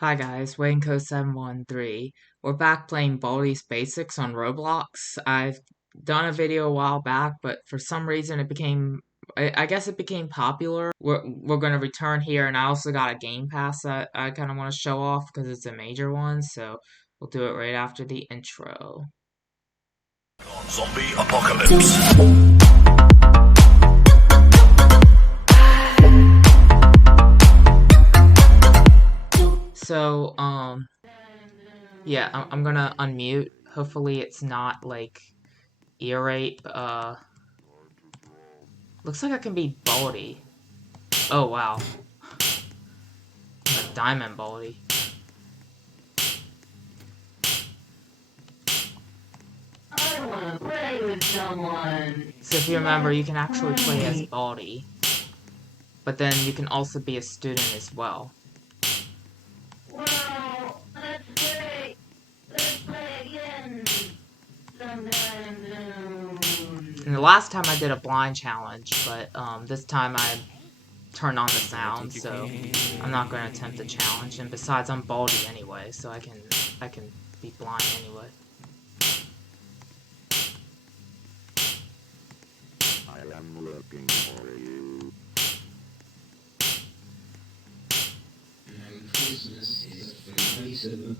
Hi guys, Waynco713. We're back playing Baldi's Basics on Roblox. I've done a video a while back, but for some reason it became, I guess it became popular. We're gonna return here, and I also got a game pass that I kind of want to show off because it's a major one. So we'll do it right after the intro. Zombie apocalypse. So yeah, I'm gonna unmute. Hopefully it's not like ear rape. Looks like I can be Baldi. Oh wow. I'm a diamond Baldi. I wanna play with someone. So if you remember, you can actually play as Baldi. But then you can also be a student as well. Well, let's play again. Sometime soon. And the last time I did a blind challenge, but this time I turned on the sound, so I'm not going to attempt the challenge. And besides, I'm Baldi anyway, so I can be blind anyway. I am looking for you. And Christmas is very soon.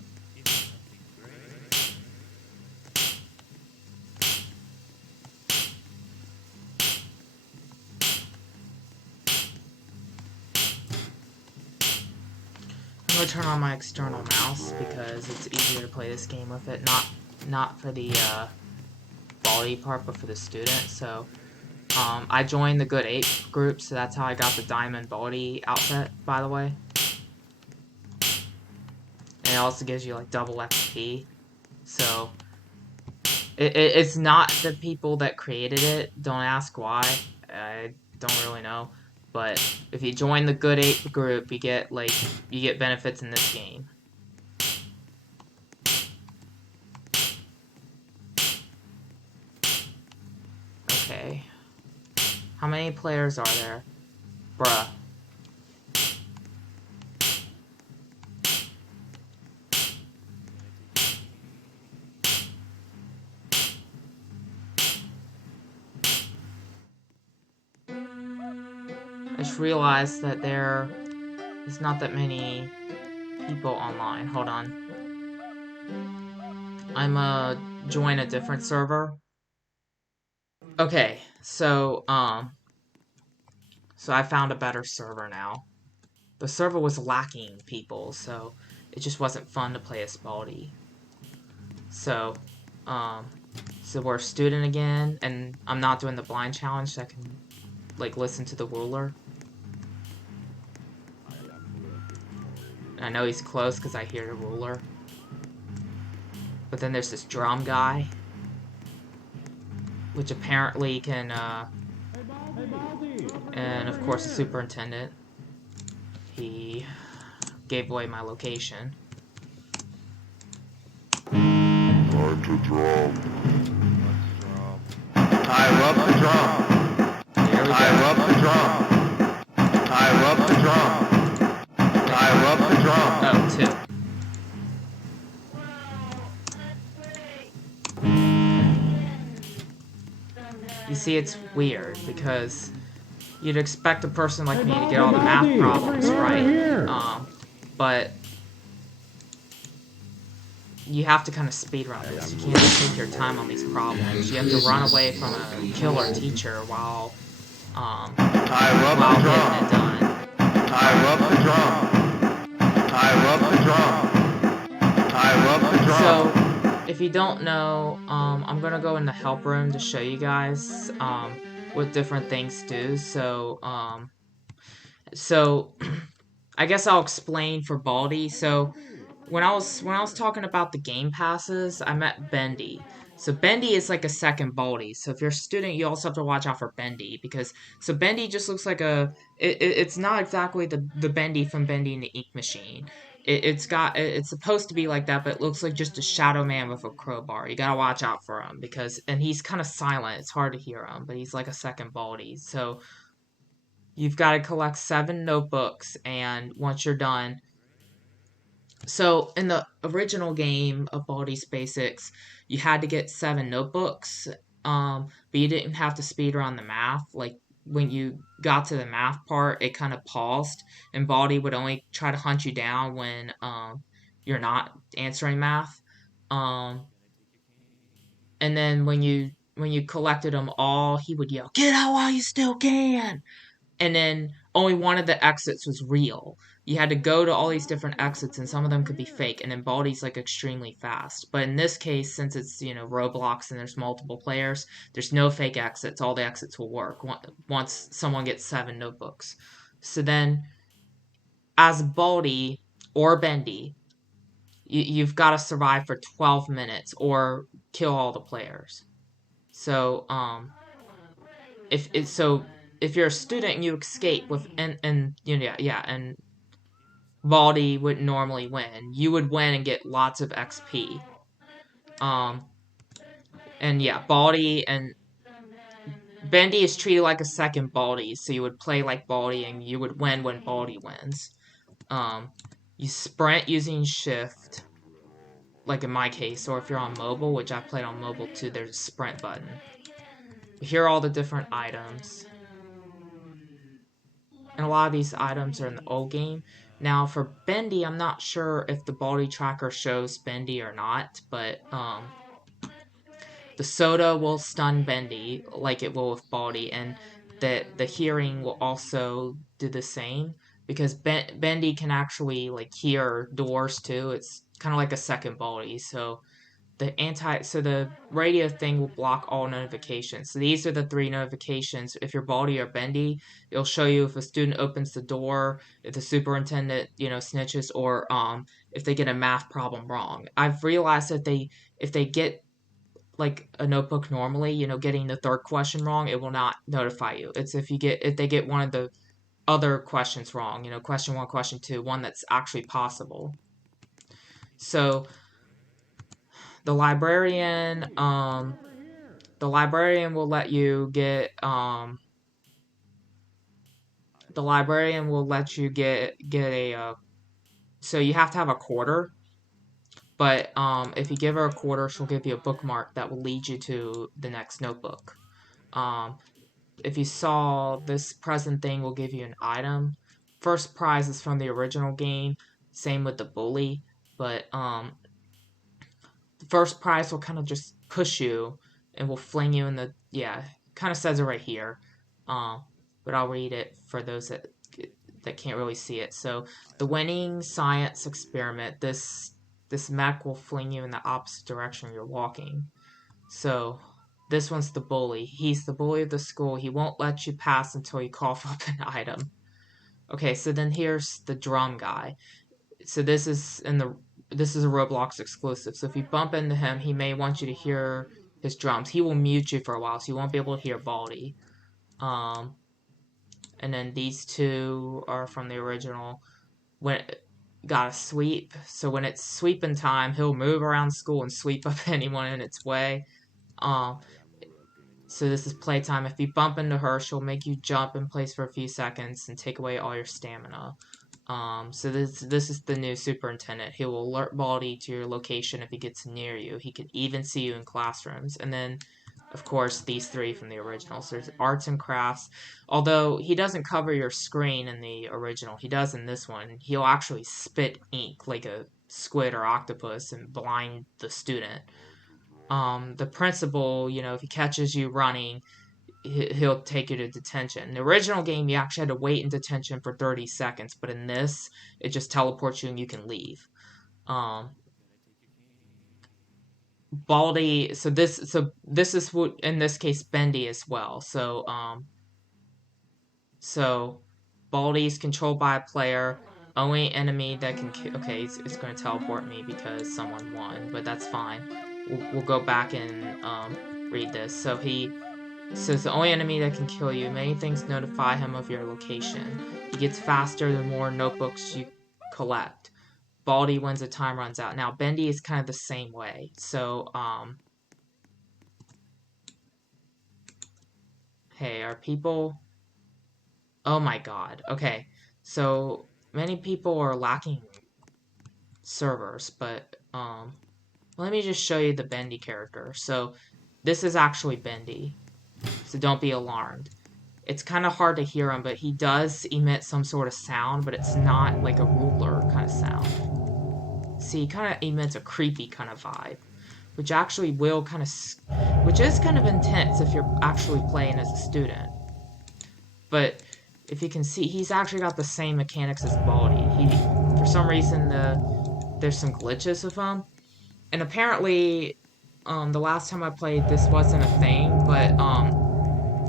I'm going to turn on my external mouse because it's easier to play this game with it, not for the Baldi part, but for the student. So I joined the Good Ape group, so that's how I got the Diamond Baldi outfit, by the way. And it also gives you like double XP. So it's not the people that created it. Don't ask why. I don't really know. But if you join the Good Ape group, you get benefits in this game. Okay. How many players are there? Bruh. I just realized that there is not that many people online. Hold on. I'm join a different server. Okay, so I found a better server now. The server was lacking people, so it just wasn't fun to play as Baldi. So we're a student again, and I'm not doing the blind challenge, so I can like listen to the ruler. I know he's close because I hear the ruler. But then there's this drum guy, which apparently can, and of course the superintendent. He gave away my location. Time to drum. I love the drum. There we I go. love the drum. I love the drum. I love the drum. Oh, two. You see, it's weird because you'd expect a person like me to get all the math problems right, but you have to kind of speedrun this. You can't just take your time on these problems. You have to run away from a killer teacher while I love while the getting it drum. done. I love the drum. I love the drum. I love the drum. So, if you don't know, I'm gonna go in the help room to show you guys what different things do. So I guess I'll explain for Baldi. So when I was talking about the game passes, I met Bendy. So Bendy is like a second Baldi. So if you're a student, you also have to watch out for Bendy because Bendy just looks like it's not exactly the Bendy from Bendy and the Ink Machine. It's supposed to be like that, but it looks like just a shadow man with a crowbar. You gotta watch out for him and he's kind of silent. It's hard to hear him, but he's like a second Baldi. So you've got to collect 7 notebooks, and once you're done, So in the original game of Baldi's Basics, you had to get 7 notebooks, but you didn't have to speed run the math. Like when you got to the math part, it kind of paused, and Baldi would only try to hunt you down when you're not answering math. Um, and then when you collected them all, he would yell, "Get out while you still can!" And then only one of the exits was real. You had to go to all these different exits, and some of them could be fake. And then Baldi's like extremely fast. But in this case, since it's Roblox and there's multiple players, there's no fake exits. All the exits will work once someone gets 7 notebooks. So then, as Baldi or Bendy, you've got to survive for 12 minutes or kill all the players. So if you're a student and you escape with and yeah, and Baldi would normally win. You would win and get lots of XP. Um, and yeah, Baldi and Bendy is treated like a second Baldi, so you would play like Baldi and you would win when Baldi wins. Um, you sprint using shift, like in my case, or if you're on mobile, which I played on mobile too, there's a sprint button. Here are all the different items. And a lot of these items are in the old game. Now for Bendy, I'm not sure if the Baldi tracker shows Bendy or not, but the soda will stun Bendy like it will with Baldi, and the hearing will also do the same because Bendy can actually like hear doors too. It's kind of like a second Baldi, so the radio thing will block all notifications. So these are the 3 notifications. If you're Baldi or Bendy, it'll show you if a student opens the door, if the superintendent, snitches, or if they get a math problem wrong. I've realized that if they get like a notebook normally, getting the third question wrong, it will not notify you. It's if they get one of the other questions wrong, question 1, question 2, one that's actually possible. So the librarian will let you get a so you have to have a quarter, but if you give her a quarter, she'll give you a bookmark that will lead you to the next notebook. If you saw, this present thing will give you an item. First prize is from the original game, same with the bully, but the first prize will kind of just push you and will fling you in the, yeah, kind of says it right here. But I'll read it for those that can't really see it. So the winning science experiment, this mech will fling you in the opposite direction you're walking. So this one's the bully. He's the bully of the school. He won't let you pass until you cough up an item. Okay, so then here's the drum guy. So this is a Roblox exclusive. So if you bump into him, he may want you to hear his drums. He will mute you for a while, so you won't be able to hear Baldi. And then these two are from the original. When got a sweep, so when it's sweeping time, he'll move around school and sweep up anyone in its way. So this is playtime. If you bump into her, she'll make you jump in place for a few seconds and take away all your stamina. So this is the new superintendent. He will alert Baldi to your location if he gets near you. He can even see you in classrooms. And then, of course, these 3 from the original. So there's arts and crafts. Although he doesn't cover your screen in the original, he does in this one. He'll actually spit ink like a squid or octopus and blind the student. The principal, if he catches you running, he'll take you to detention. In the original game, you actually had to wait in detention for 30 seconds, but in this, it just teleports you and you can leave. Baldi, so this is what, in this case, Bendy as well. So Baldi is controlled by a player. Only enemy that can okay, it's going to teleport me because someone won, but that's fine. We'll go back and read this. So he says the only enemy that can kill you. Many things notify him of your location. He gets faster the more notebooks you collect. Baldi wins the time runs out. Now Bendy is kind of the same way. So hey, are people? Oh my god. Okay. So many people are lacking servers, but let me just show you the Bendy character. So this is actually Bendy, so don't be alarmed. It's kind of hard to hear him, but he does emit some sort of sound, but it's not like a ruler kind of sound. See, he kind of emits a creepy kind of vibe, which actually will kind of, which is kind of intense if you're actually playing as a student. But if you can see, he's actually got the same mechanics as Baldi. For some reason, there's some glitches with him, and apparently, the last time I played, this wasn't a thing, but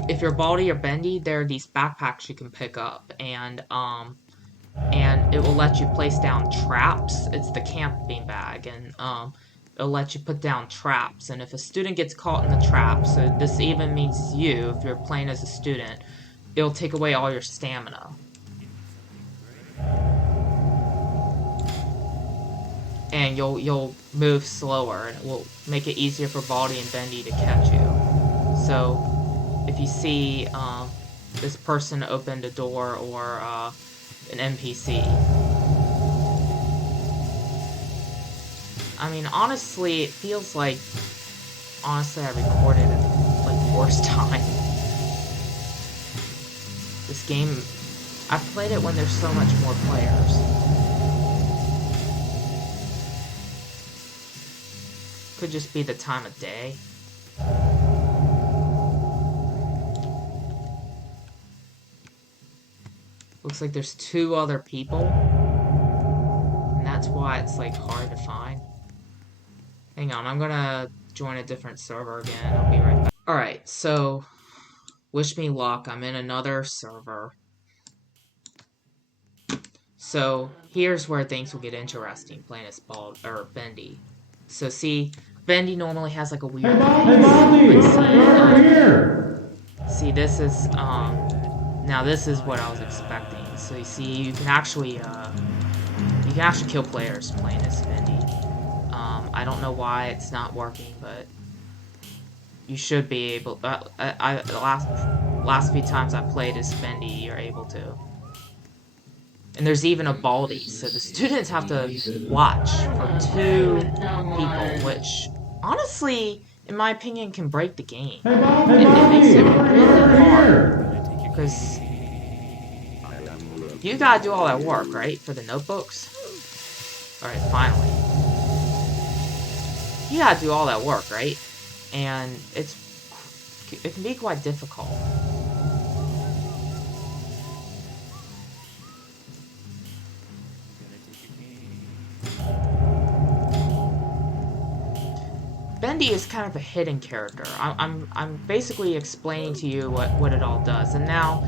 if you're Baldi or Bendy, there are these backpacks you can pick up, and it will let you place down traps. It's the camping bag, and it'll let you put down traps. And if a student gets caught in the trap, so this even means you, if you're playing as a student, it'll take away all your stamina. And you'll move slower, and it will make it easier for Baldi and Bendy to catch you. So if you see this person opened a door or an NPC. I mean, honestly, it feels like, honestly, I recorded it like 4 times. This game, I've played it when there's so much more players. Could just be the time of day. Looks like there's 2 other people. And that's why it's like hard to find. Hang on, I'm gonna join a different server again. I'll be right back. Alright, so wish me luck. I'm in another server. So here's where things will get interesting playing as Bendy. So see, Bendy normally has like a weird see, this is now this is what I was expecting. So you see, you can actually kill players playing as Bendy. I don't know why it's not working, but you should be able. The last few times I played as Bendy, you're able to. And there's even a Baldi, so the students have to watch for 2 people, which honestly, in my opinion, can break the game. It makes it really hard because you gotta do all that work, right, for the notebooks. All right, finally. You gotta do all that work, right? And it can be quite difficult. Bendy is kind of a hidden character. I'm basically explaining to you what it all does. And now,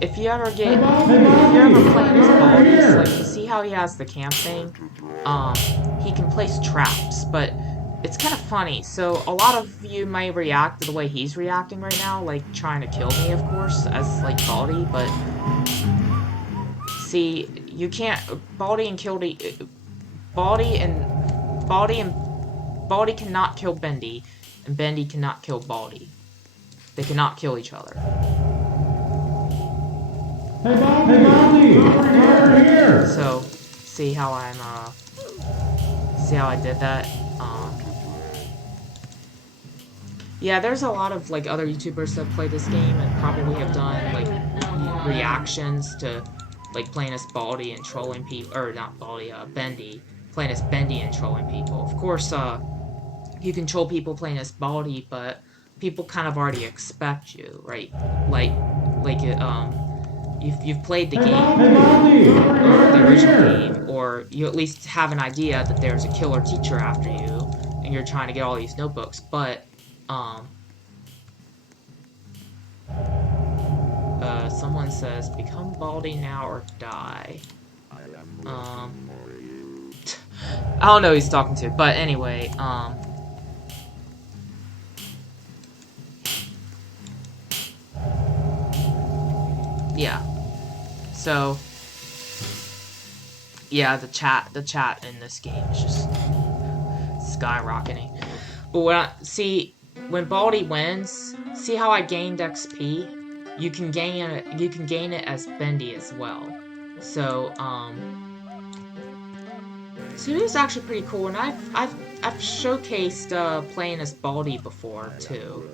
if you're ever playing as Baldi, like you see how he has the camp thing, he can place traps, but it's kind of funny. So a lot of you may react to the way he's reacting right now, like trying to kill me, of course, as like Baldi. But see, you can't. Baldi cannot kill Bendy, and Bendy cannot kill Baldi. They cannot kill each other. Hey Baldi! Over here! So, see how see how I did that? Yeah, there's a lot of like other YouTubers that play this game and probably have done like reactions to like playing as Baldi and trolling people, or not Baldi, Bendy, playing as Bendy and trolling people. Of course, you can troll people playing as Baldi, but people kind of already expect you, right? You've played the game, the original game, or you at least have an idea that there's a killer teacher after you, and you're trying to get all these notebooks. But someone says, "Become Baldi now or die." I don't know who he's talking to, but anyway, yeah. So, yeah, the chat in this game is just skyrocketing. But when Baldi wins, see how I gained XP? You can gain it as Bendy as well. So, So it is actually pretty cool, and I've showcased playing as Baldi before too.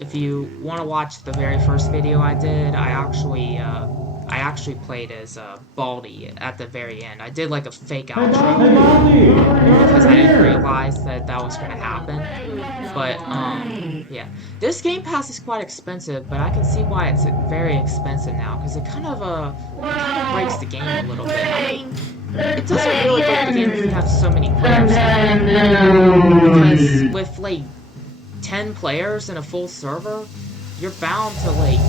If you want to watch the very first video I did, I actually played as Baldi at the very end. I did like a fake outro because I didn't realize that that was gonna happen. But yeah, this Game Pass is quite expensive, but I can see why it's very expensive now because it kind of breaks the game a little bit. I mean, it doesn't really break the game if you have so many players. Because with like 10 players in a full server, you're bound to like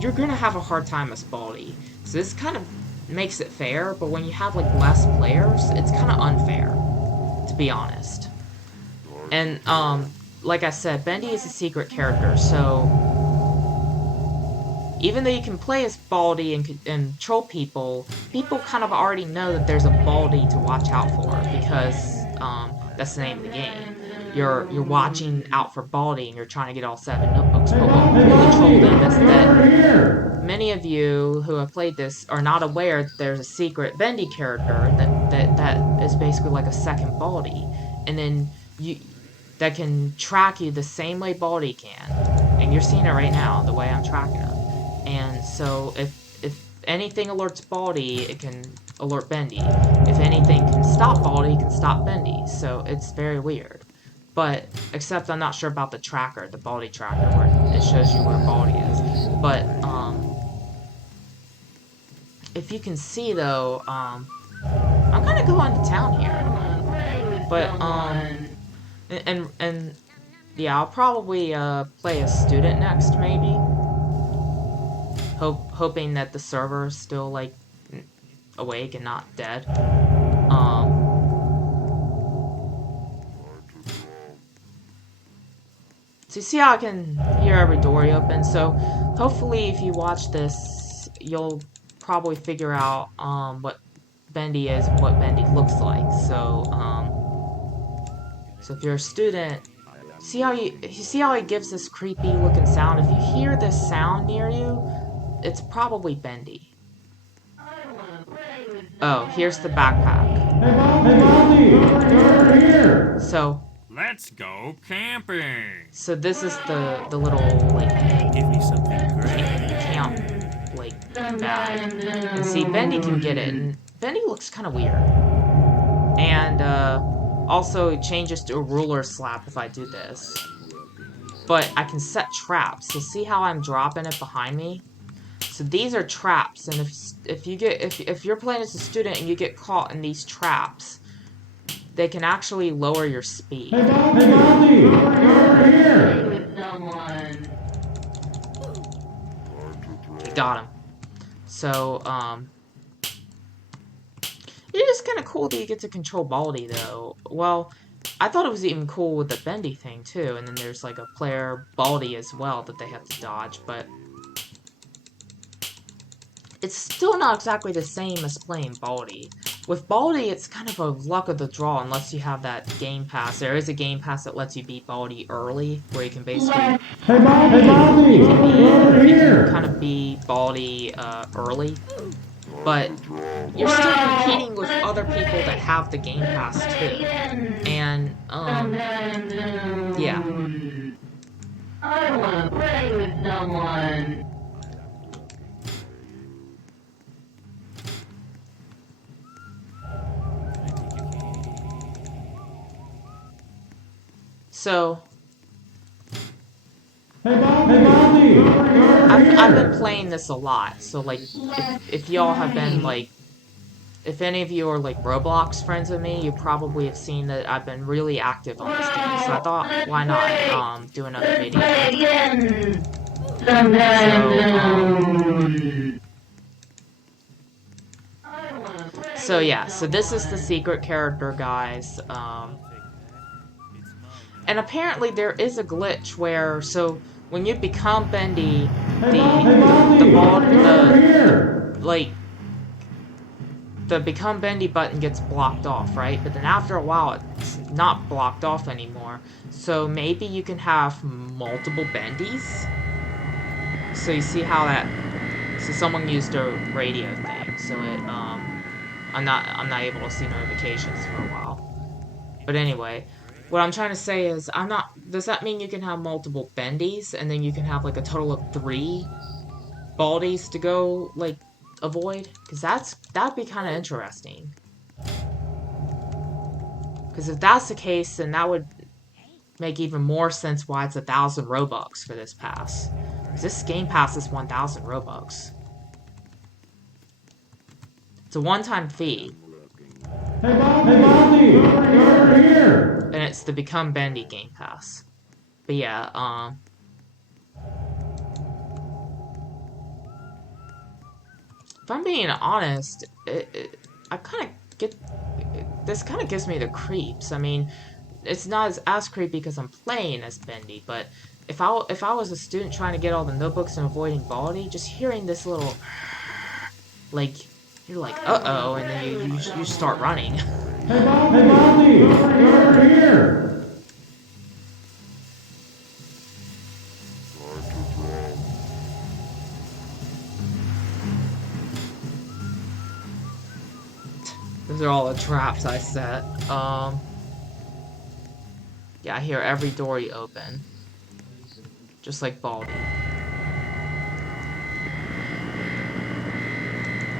you're gonna have a hard time as Baldi. So this kind of makes it fair, but when you have like less players, it's kind of unfair, to be honest. And like I said, Bendy is a secret character, so even though you can play as Baldi and troll people, people kind of already know that there's a Baldi to watch out for because that's the name of the game. You're watching out for Baldi and you're trying to get all 7 notebooks. But what really trolled them is that many of you who have played this are not aware that there's a secret Bendy character that is basically like a second Baldi, and then that can track you the same way Baldi can. And you're seeing it right now, the way I'm tracking him. And so if anything alerts Baldi, it can alert Bendy. If anything can stop Baldi, it can stop Bendy. So it's very weird. But, except I'm not sure about the tracker, the Baldi tracker, where it shows you where Baldi is. But, if you can see though, I'm gonna go into town here. But, and yeah, I'll probably play a student next, maybe. Hoping that the server is still like awake and not dead. So you see how I can hear every door you open. So hopefully, if you watch this, you'll probably figure out what Bendy is and what Bendy looks like. So so if you're a student, see how you see how he gives this creepy looking sound. If you hear this sound near you, it's probably Bendy. Oh, here's the backpack. Hey, Baldi! Over here! So Let's go camping. so this is the little like Give me something great. camp like bag. And see, Bendy can get it, and Bendy looks kind of weird. And also it changes to a ruler slap if I do this. But I can set traps. So see how I'm dropping it behind me? So these are traps, and if you're playing as a student and you get caught in these traps, they can actually lower your speed. Hey, Baldi! Over here! Got him. So it is kind of cool that you get to control Baldi, though. Well, I thought it was even cool with the Bendy thing too, and then there's like a player Baldi as well that they have to dodge, but it's still not exactly the same as playing Baldi. With Baldi, it's kind of a luck of the draw unless you have that game pass. There is a game pass that lets you beat Baldi early, where you can basically Hey, Baldi! Over you here! can kind of beat Baldi early, but you're still competing with other people that have the game pass too. And yeah. I wanna play with someone. So Hey, Baldi! I've been playing this a lot. So like, if y'all have been like, if any of you are like Roblox friends with me, you probably have seen that I've been really active on this game. So I thought, why not do another video? So yeah, so this is the secret character, guys. And apparently there is a glitch where, so when you become Bendy, the become Bendy button gets blocked off, right? But then after a while, it's not blocked off anymore. So maybe you can have multiple Bendys. So you see how that, so someone used a radio thing, so it, I'm not able to see notifications for a while. But anyway, what I'm trying to say is does that mean you can have multiple Bendies and then you can have like a total of 3 Baldies to go like avoid? Because that'd be kind of interesting. Because if that's the case, then that would make even more sense why it's 1,000 Robux for this pass. Because this game pass is 1,000 Robux. It's a one-time fee. Hey, Baldi! Over here! And it's the Become Bendy game pass. But yeah, if I'm being honest, I kind of get... This kind of gives me the creeps. I mean, it's not as creepy because I'm playing as Bendy, but if I was a student trying to get all the notebooks and avoiding Baldi, just hearing this little... Like, you're like, uh-oh, and then you start running. Hey, Baldi! Over here! Those are all the traps I set. Yeah, I hear every door you open. Just like Baldi.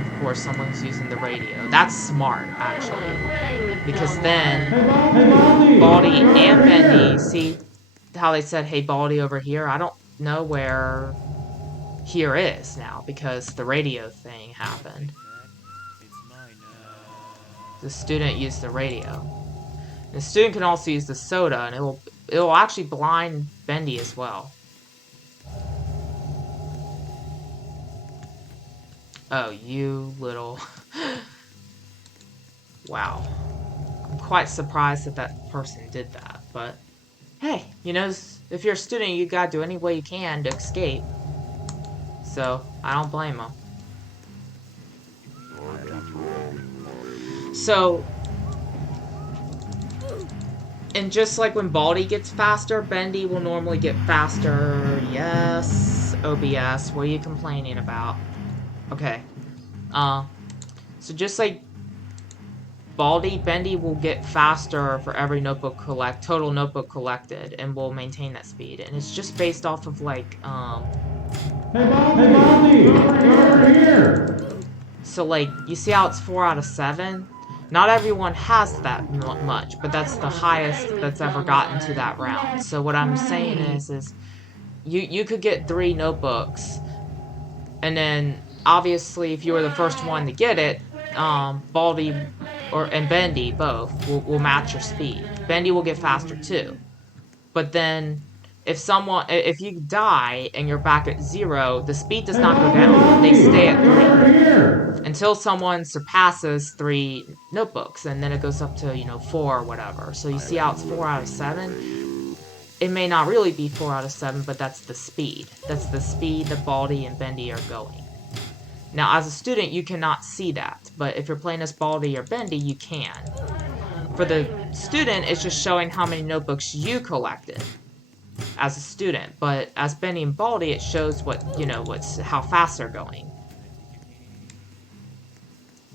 Of course, someone's using the radio. That's smart, actually. Because then, Baldi and Bendy, see how they said, hey, Baldi over here? I don't know where here is now, because the radio thing happened. The student used the radio. The student can also use the soda, and it'll actually blind Bendy as well. Oh, you little... Wow. I'm quite surprised that that person did that, but... Hey, you know, if you're a student, you gotta do any way you can to escape. So, I don't blame them. So... And just like when Baldi gets faster, Bendy will normally get faster. Yes, OBS, what are you complaining about? Okay. So just like Baldi, Bendy will get faster for every total notebook collected, and will maintain that speed. And it's just based off of like, Hey, Baldi! Over here! So like, you see how it's 4 out of 7? Not everyone has that much, but that's the highest that's ever gotten to that round. So what I'm saying is you could get 3 notebooks, and then obviously if you were the first one to get it, Baldi and Bendy both will match your speed. Bendy will get faster too, but then if you die and you're back at 0, the speed does not go down. They stay at 3 until someone surpasses 3 notebooks, and then it goes up to, you know, 4 or whatever. So you see how it's 4 out of 7? It may not really be 4 out of 7, but that's the speed. That's the speed that Baldi and Bendy are going. Now, as a student, you cannot see that, but if you're playing as Baldi or Bendy, you can. For the student, it's just showing how many notebooks you collected as a student, but as Bendy and Baldi, it shows how fast they're going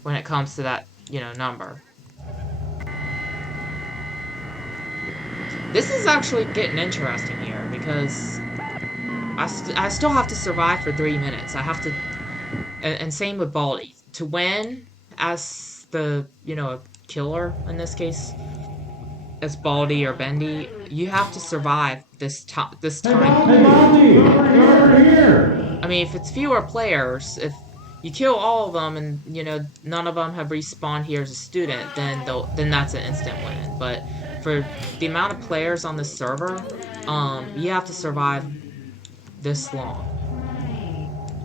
when it comes to that, number. This is actually getting interesting here, because I still have to survive for 3 minutes. I have to, and same with Baldi. To win as the, killer, in this case, as Baldi or Bendy, you have to survive this time. Hey, Baldi! Over here! I mean, if it's fewer players, if you kill all of them and, none of them have respawned here as a student, then that's an instant win. But for the amount of players on this server, you have to survive this long.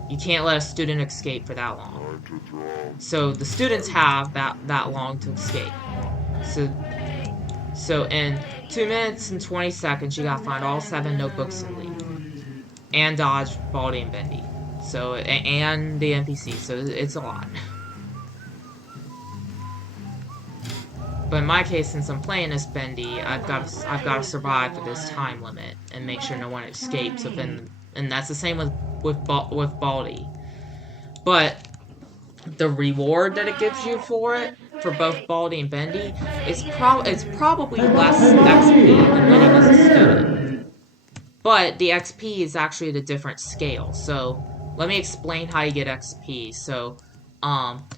You can't let a student escape for that long. So the students have that long to escape. So in 2 minutes and 20 seconds, you gotta find all 7 notebooks and leave. And dodge Baldi and Bendy. So, and the NPC, so it's a lot. But in my case, since I'm playing as Bendy, I've got to survive for this time limit and make sure no one escapes. And that's the same with Baldi. But the reward that it gives you for it, for both Baldi and Bendy, it's probably less XP than winning as a student. But the XP is actually at a different scale. So let me explain how you get XP. So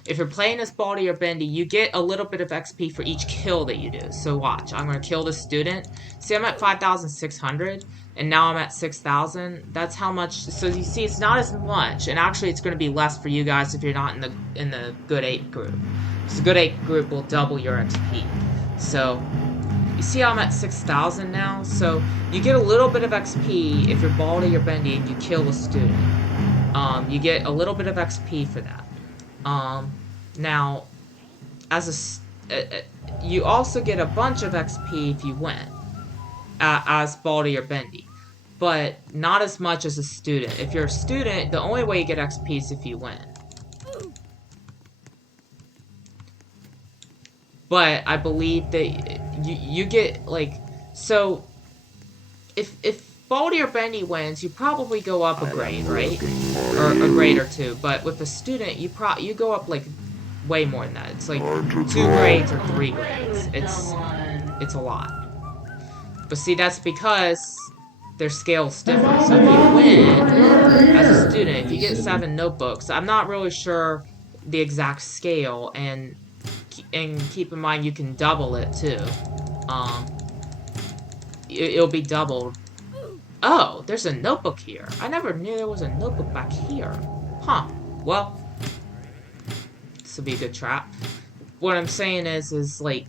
if you're playing as Baldi or Bendy, you get a little bit of XP for each kill that you do. So watch, I'm gonna kill the student. See, I'm at 5,600, and now I'm at 6,000. That's how much. So you see, it's not as much, and actually, it's gonna be less for you guys if you're not in the good 8 group. Because the good 8 group will double your XP. So you see how I'm at 6,000 now? So you get a little bit of XP if you're Baldi or Bendy and you kill a student. You get a little bit of XP for that. Now, as you also get a bunch of XP if you win, as Baldi or Bendy, but not as much as a student. If you're a student, the only way you get XP is if you win. But I believe that you get, like, so if Baldi or Bendy wins, you probably go up a grade, right? Or a grade or two. But with a student, you go up like way more than that. It's like 2 grades or 3 grades. It's a lot. But see, that's because their scale's different. So if you win as a student, if you get 7 notebooks, I'm not really sure the exact scale, and keep in mind you can double it too. It'll be doubled. Oh, there's a notebook here. I never knew there was a notebook back here. Huh. Well, this will be a good trap. What I'm saying is like,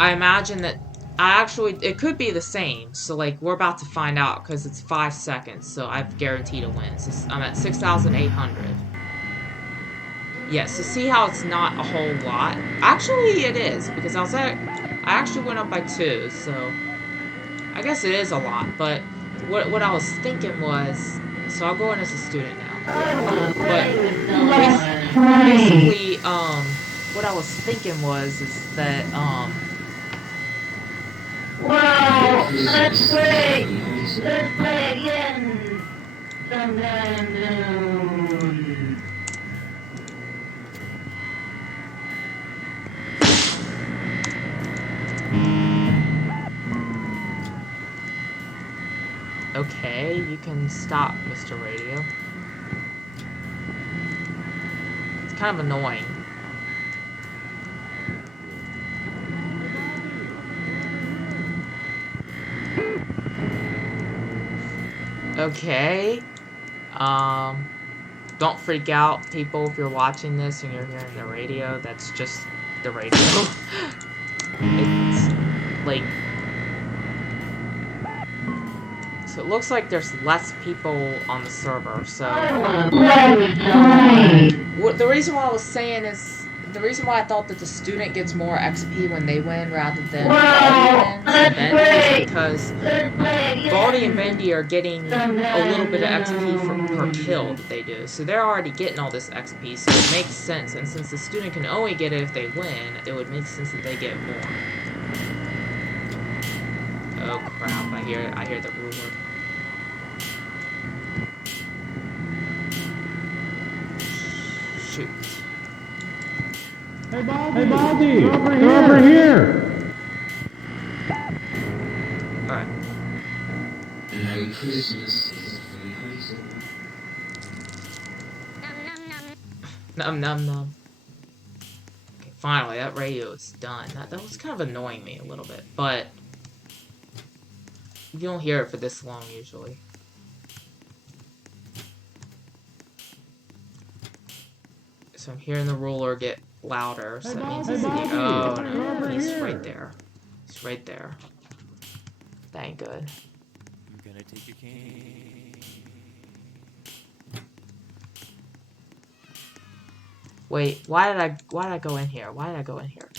I imagine that it could be the same. So like, we're about to find out because it's 5 seconds. So I've guaranteed a win. So I'm at 6,800. Yeah, so see how it's not a whole lot? Actually, it is, because I actually went up by 2, so I guess it is a lot, but what I was thinking was, so I'll go in as a student now, but basically, what I was thinking was, is that, Well, let's play again sometime soon. okay, you can stop, Mr. Radio. It's kind of annoying. Okay. Don't freak out, people, if you're watching this and you're hearing the radio. That's just the radio. It's like, so it looks like there's less people on the server, so the reason why I was saying is, the reason why I thought that the student gets more XP when they win rather than Baldi wins and Bendy is because Baldi and Bendy are getting a little bit of XP per kill that they do. So they're already getting all this XP, so it makes sense. And since the student can only get it if they win, it would make sense that they get more. Oh crap, I hear the ruler. Shoot. Hey, Baldi! They're over here! Alright. Merry Christmas. Num num num. Okay, finally, that radio is done. That was kind of annoying me a little bit, but you don't hear it for this long usually. So I'm hearing the ruler get louder, so that means it's near. Oh no, he's right there. He's right there. That ain't good. I'm gonna take your cane. Wait, why did I go in here? Why did I go in here?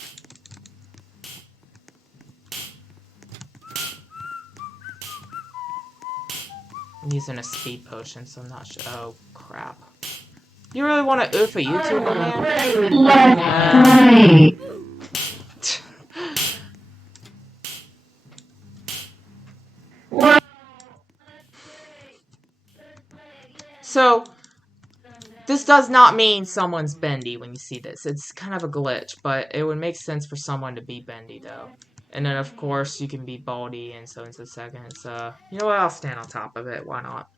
I'm using a speed potion, so I'm not sure. Oh crap. You really want to oof a YouTuber, man? So, this does not mean someone's bendy when you see this. It's kind of a glitch, but it would make sense for someone to be bendy, though. And then, of course, you can be Baldi and so into seconds. You know what? I'll stand on top of it. Why not?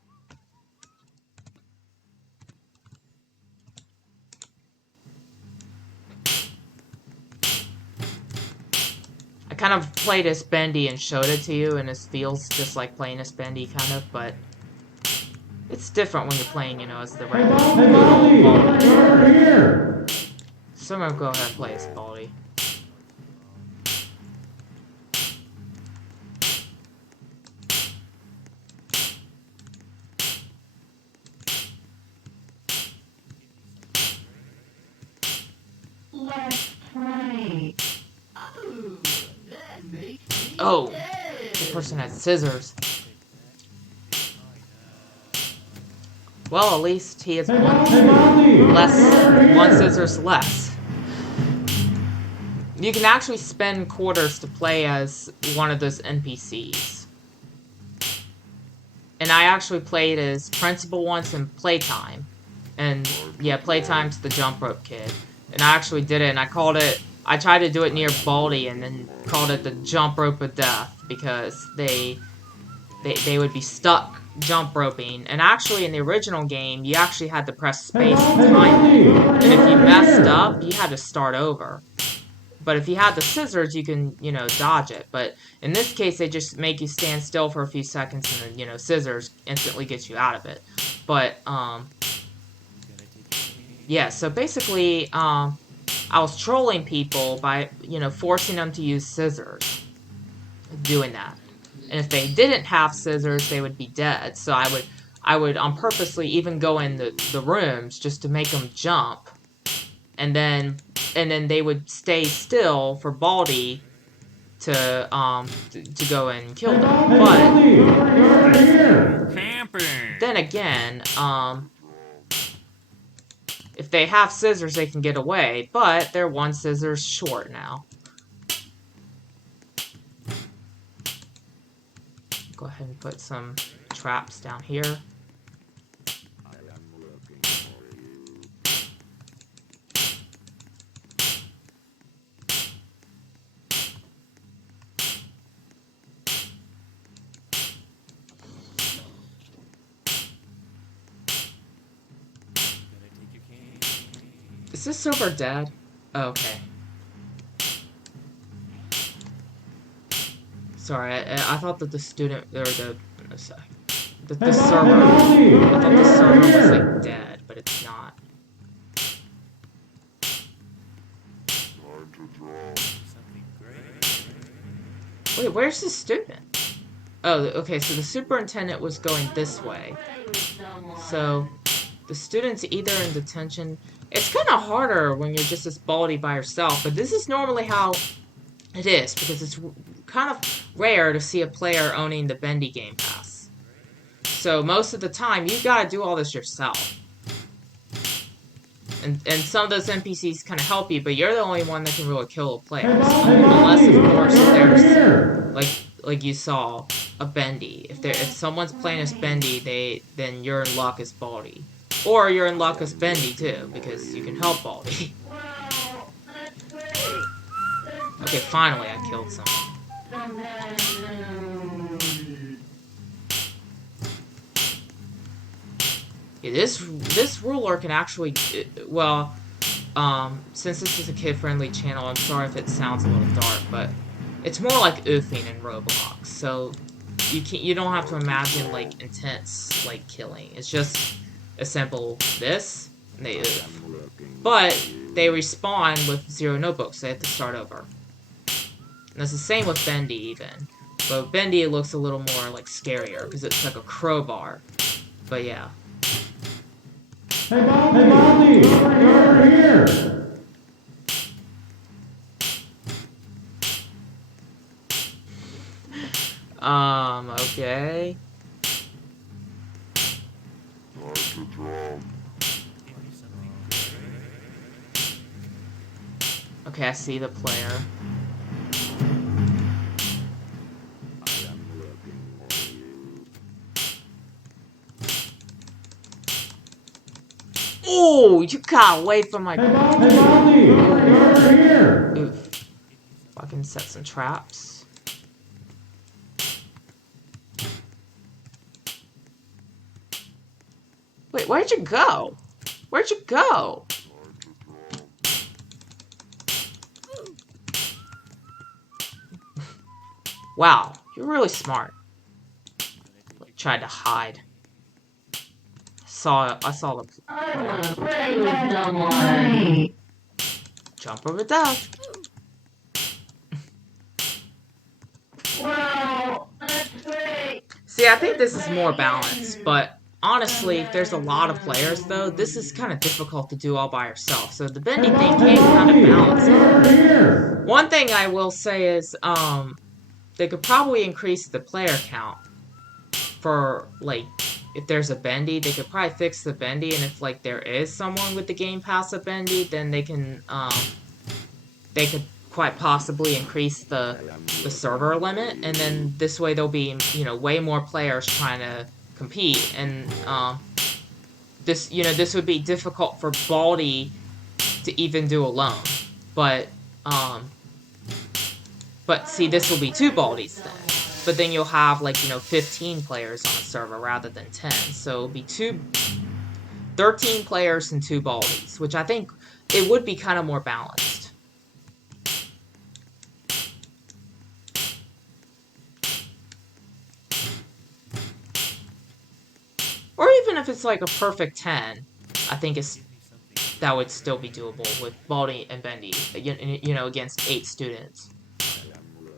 I kind of played as Bendy and showed it to you, and it feels just like playing as Bendy, kind of, but it's different when you're playing, you know, as the regular Baldi. Over here! So I'm gonna go ahead and play as Baldi. Let's play. Oh! The person had scissors. Well, at least he has one scissors less. You can actually spend quarters to play as one of those NPCs. And I actually played as Principal once in Playtime. And yeah, Playtime's the jump rope kid. And I actually did it, and I called it, I tried to do it near Baldi and then called it the jump rope of death because they would be stuck jump roping. And actually in the original game, you actually had to press space to time it. And if you messed up, you had to start over. But if you had the scissors, you can, you know, dodge it. But in this case, they just make you stand still for a few seconds and then, you know, scissors instantly gets you out of it. But, yeah, so basically, I was trolling people by, you know, forcing them to use scissors. Doing that. And if they didn't have scissors, they would be dead. So I would purposely even go in the rooms just to make them jump. And then they would stay still for Baldi to go and kill them. But then again, if they have scissors, they can get away, but they're one scissors short now. Go ahead and put some traps down here. Is this silver dead? Oh, okay. Sorry, I thought that the student, or the server, I thought the server was like dead, but it's not. Time to draw. Wait, where's the student? Oh, okay, so the superintendent was going this way. So, the student's either in detention. It's kind of harder when you're just this Baldi by yourself, but this is normally how it is, because it's kind of rare to see a player owning the Bendy Game Pass. So most of the time, you've got to do all this yourself. And some of those NPCs kind of help you, but you're the only one that can really kill a player. Unless, of course, there's, like you saw, a Bendy. If someone's playing as Bendy, then you're in luck as Baldi. Or you're in luck as Bendy, too, because you can help Baldi. Okay, finally I killed someone. Yeah, this ruler can actually, well, since this is a kid-friendly channel, I'm sorry if it sounds a little dark, but it's more like oofing in Roblox. So you don't have to imagine like intense like killing. It's just a simple this, and they oof. But they respawn with 0 notebooks, so they have to start over. And that's the same with Bendy, even. But Bendy looks a little more, like, scarier, because it's like a crowbar. But yeah. Hey, Baldi! Over here! Okay. Time to draw. Okay, I see the player. Oh, you got away from my... Hey, Baldi! You're over here! Oof. Fucking set some traps. Wait, where'd you go? Where'd you go? Wow, you're really smart. Tried to hide. I saw the... I wanna play with someone. Jump over the desk. Wow, that's great. See, I think this is more balanced, but honestly, if there's a lot of players, though, this is kind of difficult to do all by yourself. So the Bendy thing can kind of balance it. Over here! One thing I will say is, they could probably increase the player count for, like, if there's a Bendy, they could probably fix the Bendy, and if, like, there is someone with the Game Pass of Bendy, then they can, they could quite possibly increase the server limit, and then this way there'll be, you know, way more players trying to compete, and, this, you know, this would be difficult for Baldi to even do alone, but see, this will be 2 Baldis then. But then you'll have, like, you know, 15 players on a server rather than 10. So it'll be 13 players and 2 Baldis, which I think it would be kind of more balanced. Or even if it's like a perfect 10, I think that would still be doable with Baldi and Bendy, you know, against 8 students.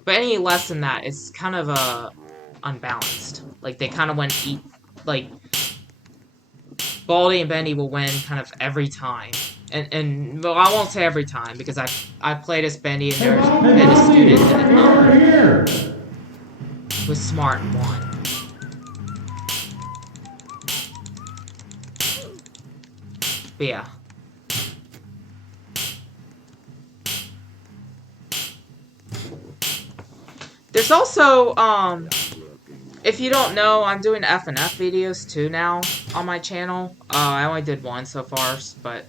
But any less than that, it's kind of unbalanced. Like, they kind of went like, Baldi and Bendy will win kind of every time. And well, I won't say every time, because I played as Bendy and there's been a student that was smart and won. But yeah. There's also, if you don't know, I'm doing F&F videos too now on my channel. I only did one so far, but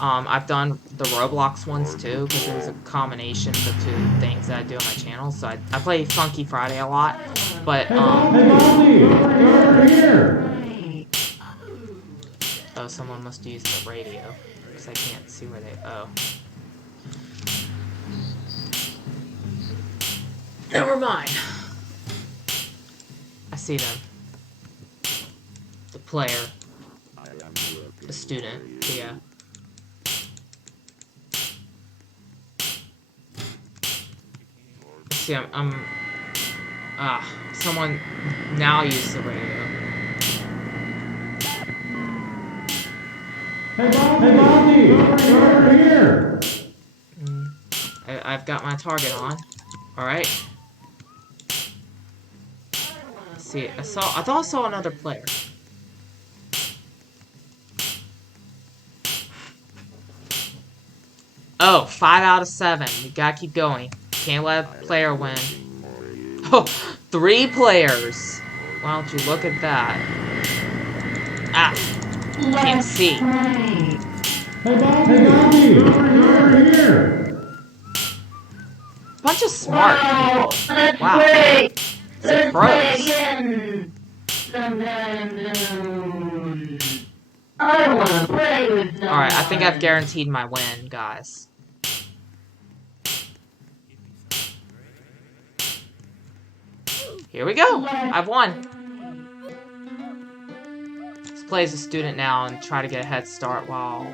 I've done the Roblox ones too, because it was a combination of the 2 things that I do on my channel. So I play Funky Friday a lot, but, Hey, Baldi! Over here! oh, someone must use the radio, because I can't see where they, oh. Never mind. I see them. The player. The student. Yeah. See, someone now uses the radio. Hey, Baldi! Over here! I've got my target on. Alright. See, I thought I saw another player. Oh, 5 out of 7. You gotta keep going. Can't let a player win. Oh, 3 players. Why don't you look at that? Ah, can't see. Hey, Baldi! Over here! Bunch of smart Wow, people. that's Wow. great. They're Let's play pros. again. Sometime soon. I wanna play with someone. Alright, I think I've guaranteed my win, guys. Here we go! I've won! Let's play as a student now and try to get a head start while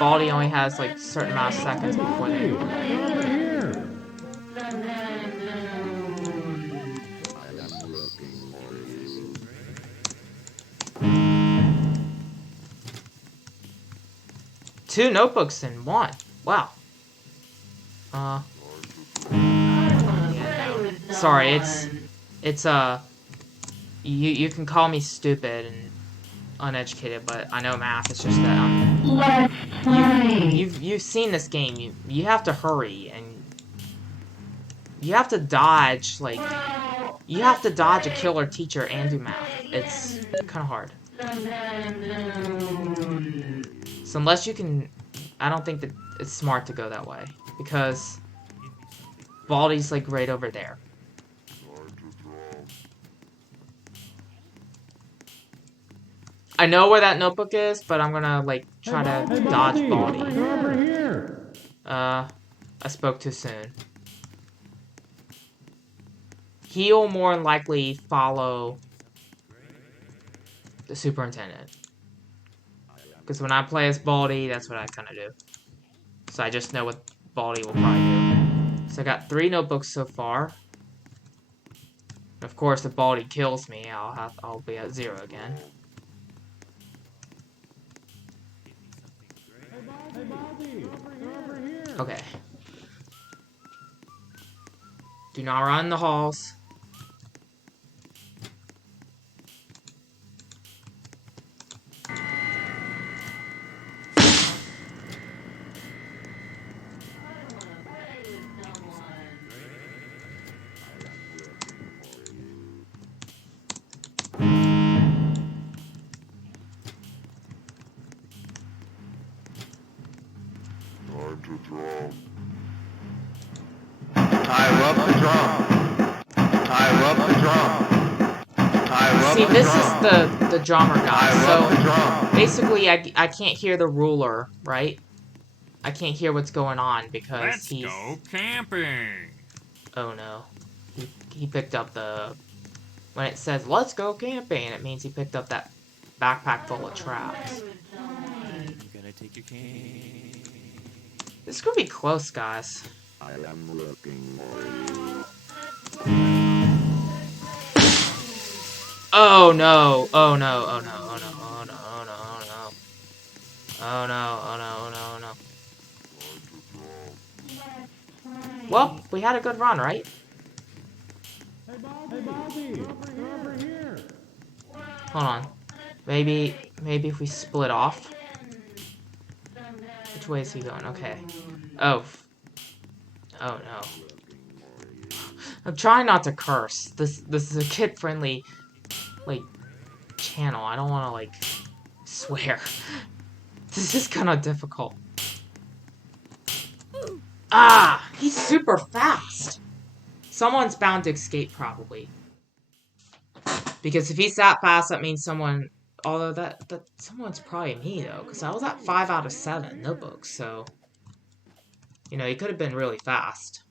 Baldi only has like a certain amount of seconds before they... Over here! Two notebooks in one. Wow. Yeah, no. Sorry, it's you can call me stupid and uneducated, but I know math. It's just that Let's play. you've seen this game. You have to hurry and you have to dodge, like you have to dodge a killer teacher and do math. It's kind of hard. Sometime soon. So unless you can... I don't think that it's smart to go that way. Because Baldi's like right over there. I know where that notebook is, but I'm gonna like try to dodge Baldi. Over here. I spoke too soon. He'll more than likely follow the superintendent. Because when I play as Baldi, that's what I kind of do. So I just know what Baldi will probably do. So I got 3 notebooks so far. And of course, if Baldi kills me, I'll be at 0 again. Hey, Baldi, over here. Okay. Do not run the halls. Time to drum. Tie up the drum. Tie up the drum. Tie up See, the this drum. is the drummer guy. Tie up the So drum. basically, I can't hear the ruler, right? I can't hear what's going on because Let's he's... go camping. Oh no. He picked up the... When it says, let's go camping, it means he picked up that backpack full of traps. I'm gonna take your cane. This is gonna be close, guys. I am looking for you. Oh no! Oh no! Oh no! Oh no! Oh no! Oh no! Oh no! Oh no! Oh no! Oh no! Oh no! Well, we had a good run, right? Hey, Baldi, over here. Hold on. Maybe if we split off. Which way is he going? Okay. Oh. Oh no. I'm trying not to curse. This is a kid-friendly, like, channel. I don't want to, like, swear. This is kind of difficult. Ah! He's super fast! Someone's bound to escape, probably. Because if he's that fast, that means someone... Although that someone's probably me, though. Because I was at 5 out of 7 notebooks, so... You know, he could have been really fast.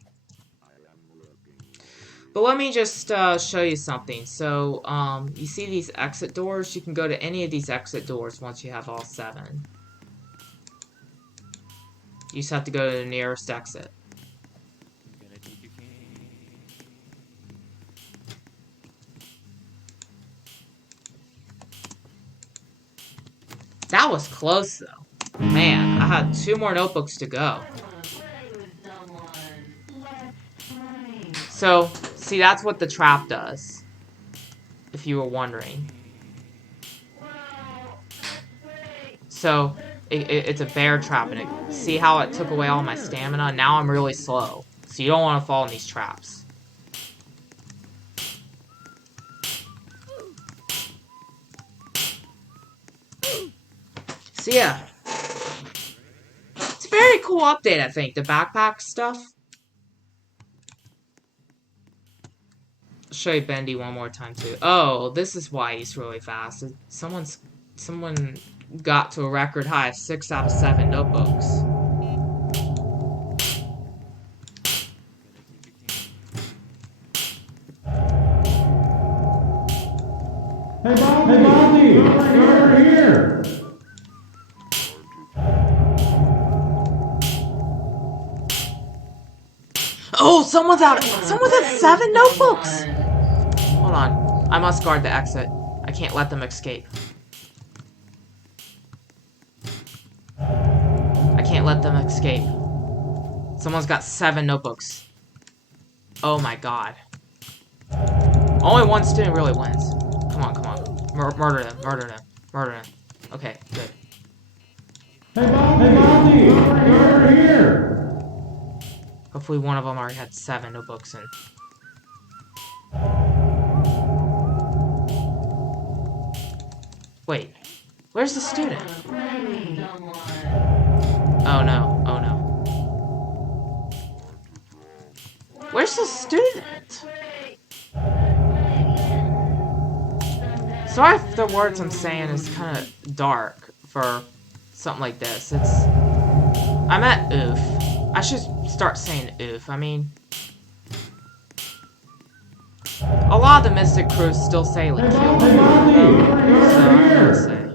But let me just show you something. So, you see these exit doors? You can go to any of these exit doors once you have all 7. You just have to go to the nearest exit. I'm gonna take your cane. That was close, though. Man, I had 2 more notebooks to go. So, see, that's what the trap does. If you were wondering. So, it's a bear trap, and see how it took away all my stamina? Now I'm really slow. So you don't want to fall in these traps. So yeah. It's a very cool update, I think. The backpack stuff. I'll show you Bendy one more time, too. Oh, this is why he's really fast. Someone got to a record high of 6 out of 7 notebooks. Hey, Baldi, over here. Oh, someone's at 7 notebooks! Hold on. I must guard the exit. I can't let them escape. I can't let them escape. Someone's got 7 notebooks. Oh my god. Only one student really wins. Come on, come on. Murder them, murder them, murder them. Okay, good. Hey, Baldi, over here. Hopefully one of them already had 7 notebooks in. Wait. Where's the student? Play with someone. Oh no, oh no. Where's the student? Sorry if the words I'm saying is kind of dark for something like this. I'm at oof. I should start saying oof. I mean, a lot of the Mystic crews still say like kill. So I'm gonna say.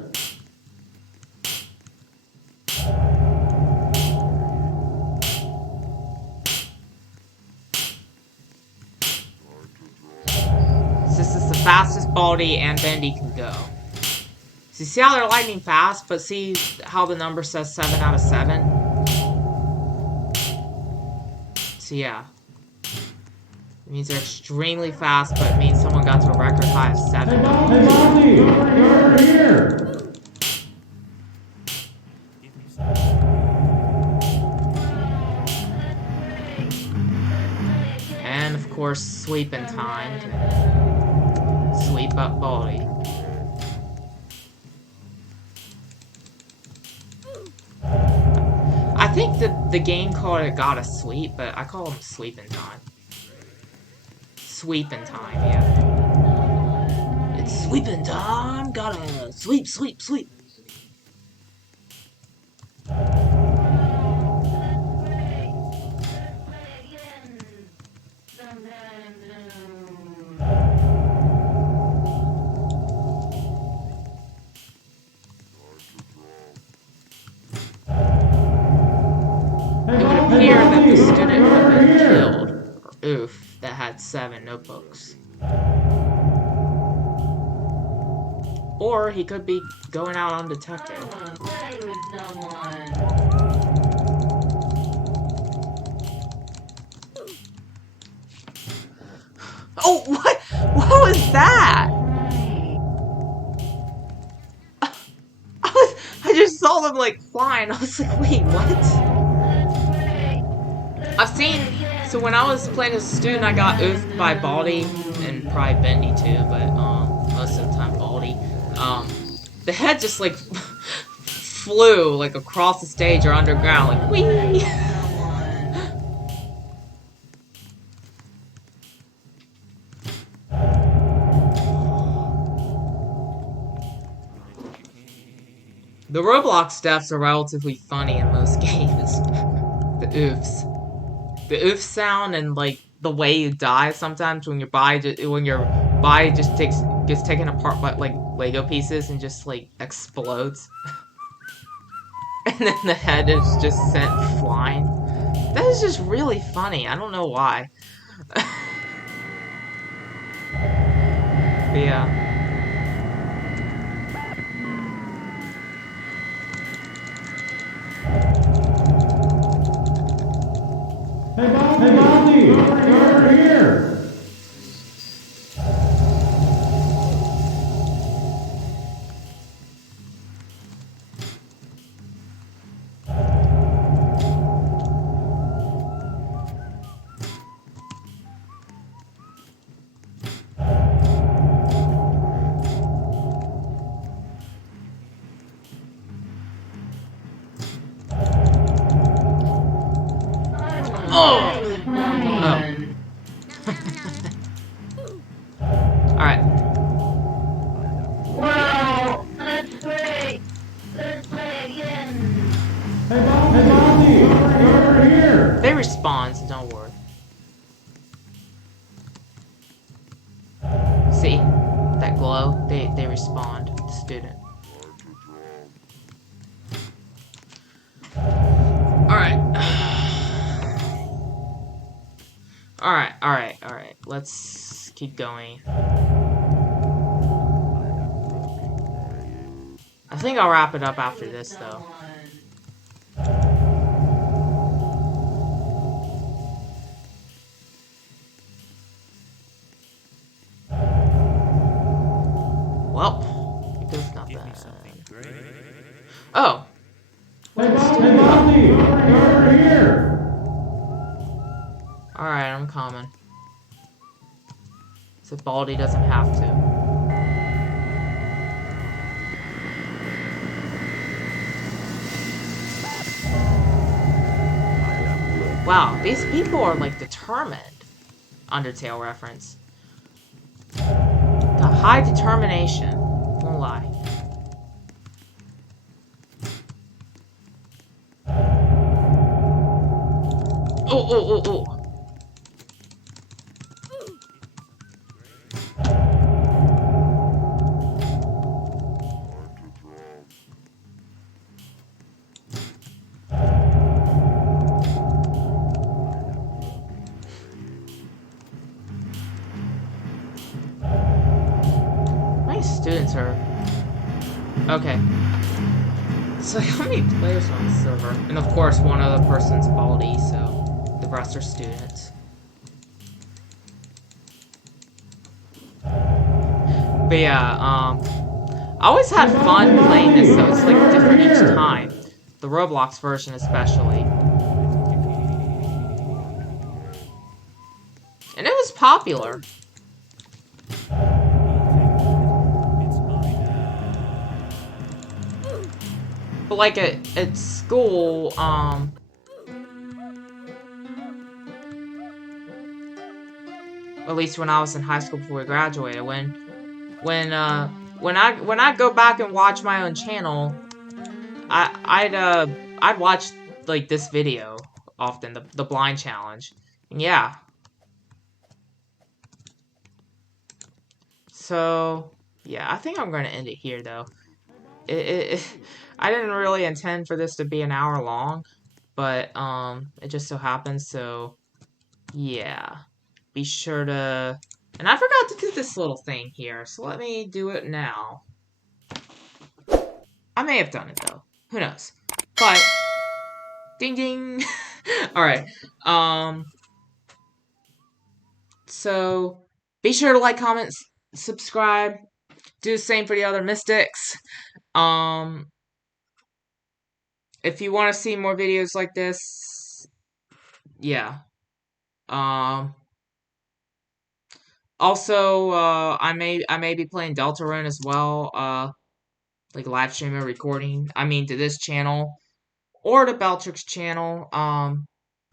This is the fastest Baldi and Bendy can go. So you see how they're lightning fast, but see how the number says 7 out of 7? So yeah. It means they're extremely fast, but it means someone got to a record high of 7. Hey, Baldi! Over here! And of course, sweeping time to sweep up Baldi. I think that the game called it got a sweep, but I call them sweeping time. Sweeping time, yeah. It's sweeping time, gotta sweep, sweep, sweep. It would appear that the student had been killed, or oof, that had 7 notebooks. Or he could be going out undetected. Play with someone. Oh, what? What was that? I just saw them like flying. I was like, wait, what? I've seen. So when I was playing as a student, I got oofed by Baldi and probably Bendy too, but most of the time Baldi. The head just like flew like across the stage or underground, like whee. The Roblox deaths are relatively funny in most games. The oofs. The oof sound and like the way you die sometimes when your body just gets taken apart by like Lego pieces and just like explodes. And then the head is just sent flying. That is just really funny. I don't know why. But yeah. Hey, Baldi! Over here! Oh! Alright. Wow, that's great. Let's play again. Hey, Baldi! Over here! They respawn, so don't worry. See? That glow? They respawned with the student. Alright. Alright. Let's keep going. I think I'll wrap it up after this, though. Well, it goes nothing. Oh! Hey, Baldi! Over here! Alright, I'm coming. So Baldi doesn't have to. Wow, these people are like determined. Undertale reference. Got high determination. Won't lie. Oh, oh, oh, oh. My students are... Okay. So how many players on the server? And of course, one other person's Baldi, so the rest are students. But yeah, I always had fun playing this, though. It's like different each time. The Roblox version especially. And it was popular. But like at school, at least when I was in high school before we graduated, when I go back and watch my own channel, I'd watch like this video often, the blind challenge. And yeah. So yeah, I think I'm gonna end it here though. I didn't really intend for this to be an hour long, but it just so happens, so yeah. Be sure to... And I forgot to do this little thing here, so let me do it now. I may have done it, though. Who knows? But... Ding ding! Alright, so... Be sure to like, comment, subscribe. Do the same for the other mystics. If you want to see more videos like this... Yeah. Also, I may be playing Deltarune as well, like live stream or recording. I mean, to this channel or to Beltric's channel.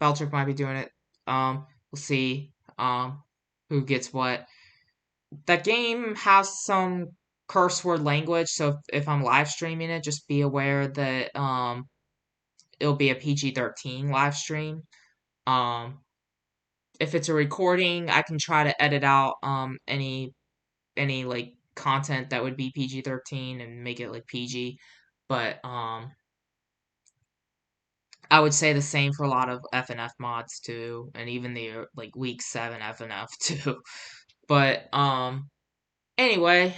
Beltric might be doing it. We'll see. Who gets what. That game has some curse word language, so if I'm live streaming it, just be aware that it'll be a PG-13 live stream. If it's a recording, I can try to edit out any like content that would be PG-13 and make it like PG. But I would say the same for a lot of FNF mods too, and even the like week 7 FNF too. But anyway,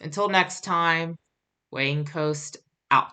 until next time, Wayne Coast out.